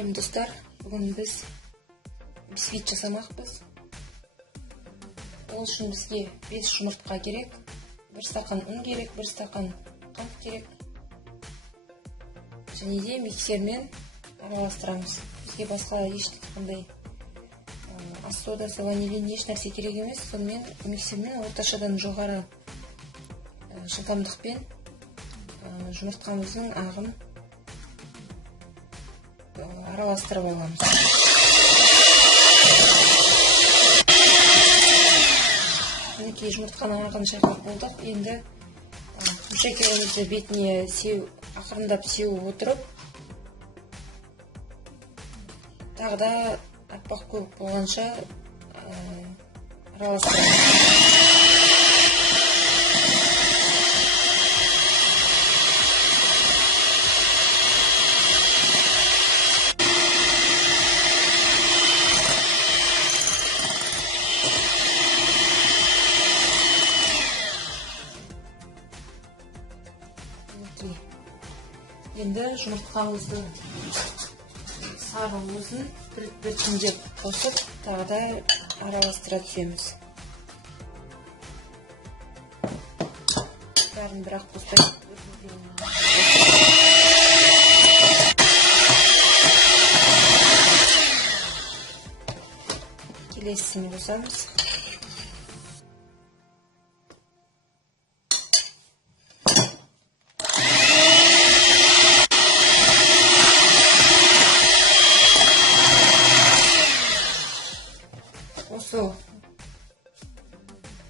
Сәлем достар, бүгін біз бисквит жасамақпыз. Ол үшін бізге 5 жұмыртқа керек, 1 стақан ұн керек, 1 стақан қант керек. Және де миксермен араластырамыз. Бізге басқа ешқандай ас содасы, ванилин еш нәрсе керек емес. Сонымен миксермен орташадан жоғары жылдамдықпен жұмыртқамыздың ағын араластырып аламыз. Мінекей жұмыртқаның ағын шайқап болдық. Енді шекерімізді бетіне ақырындап сеуіп отырып, тағы да аппақ көк болғанша араластырамыз. Енді жұмыртқамыздың сары уызын біртіндеп қосып, тағы да араластыра түсеміз. Бәрін бірақ қоспай. Келесісіне қосамыз.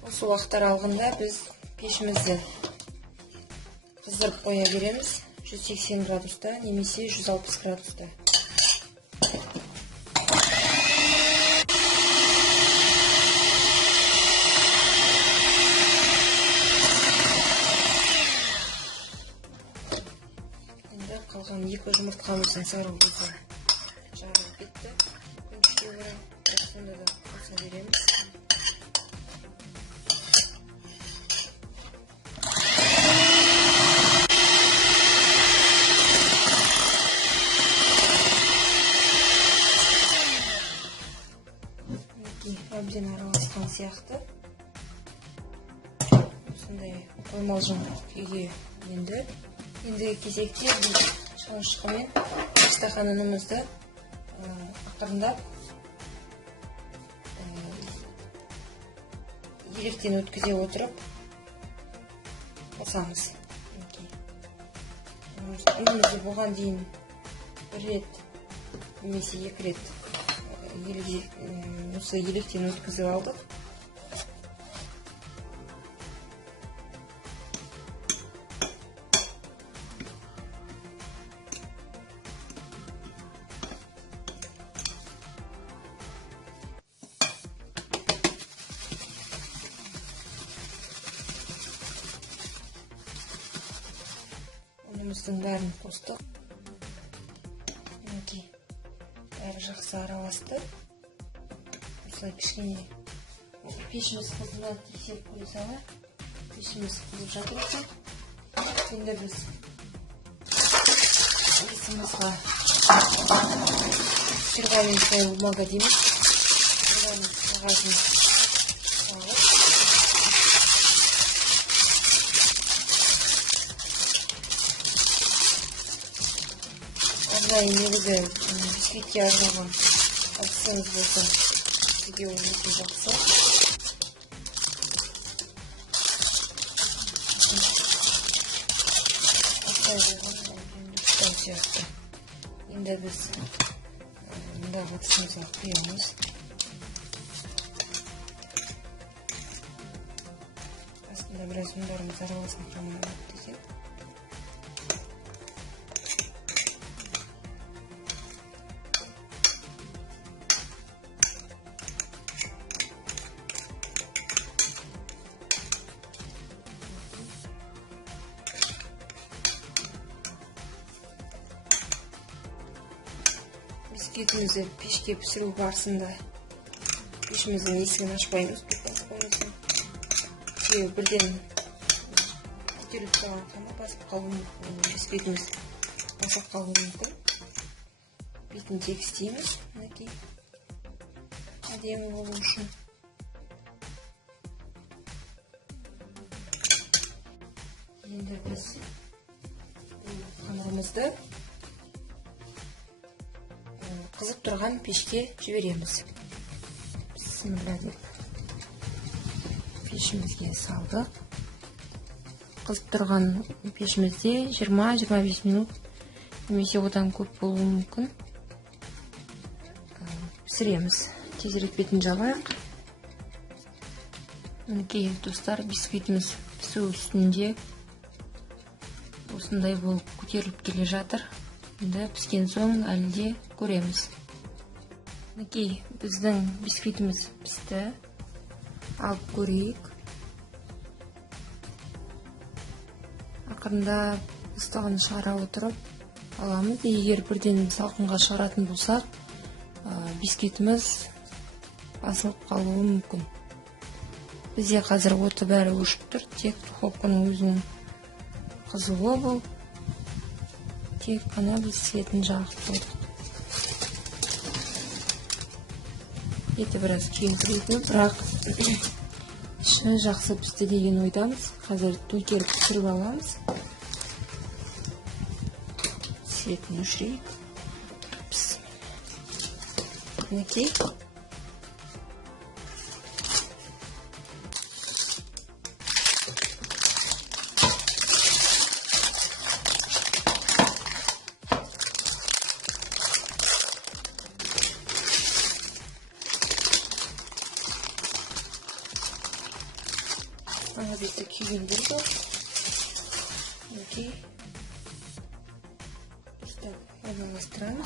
Осы уақыт аралығында біз пешімізді қыздырып қоя береміз. 180 градуста немесе 160 градуста. Енді қалған 2 жұмыртқамыздың сары уызы жарылып кетті. Өкінішке орай, сонда да қоса береміз. Әбден араласқан сияқты. Осындай қоймалжың күйге енді кезекте шанышқымен 1 стақан ұнымызды ақырындап електен өткізе отырып қосамыз. Ұнымызды бұған дейін 1 рет немесе 2 рет осы електен өткізіп алдық. Ұнымыздың бәрін қостық. Бәрі жақсы араласты. Осылай кішкене пешіміз қызына тексеріп көре сала. Пешіміз қызып жатыр екен. Енді біз есімізға пергаментная бумага дейміз. Пергамент қағазын салып, арнайы негізі бисквитке арналған алсаңыз болса, сізге ол өте жақсы. Енді біз мұндағы ыдысымызға құямыз. Астында біраз ұндарымыз араласын құрамын десем. Бисквитімізді пешке пісіру барысында пешіміздің есігін ашпаймыз. Бірден көтеріліп тұрған қана басып қалуы мүмкін. Бисквитіміз басып қалуы мүмкін. бетін тегістейміз. Мінекей. Әдемі болу үшін. Енді біз қамырымызды қызып тұрған пешке жібереміз. Бисмилла деп пешімізге салдық. Қызып тұрған пешімізде 20-25 минут немесе одан көп болуы мүмкін. Пісіреміз. Тезірек бетін жабайық. Мінекей достар, бисквитіміз пісу үстінде. Осындай болып көтеріліп келе жатыр. Енді піскен соң әлі де көреміз. Мінекей біздің бисквитіміз пісті. Алып көрейік. Ақырында ыстығын шығара отырып аламыз. Егер бірден салқынға шығаратын болсақ, бисквитіміз басылып қалуы мүмкін. Бізде қазір оты бәрі өшіп тұр. Тек духовканың өзінің қызуы бұл. Тек қана біз светін жағып қойдық. Еті біраз кеңкірейтін, бірақ іші жақсы пісті деген ойдамыз. Қазір төңкеріп пісіріп аламыз. Светін өшірейік. Мінекей. Ана беті күйген болды. Мінекей. Орналастырамыз.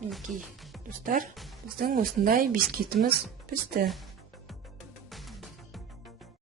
Мінекей достар, біздің осындай бисквитіміз пісті.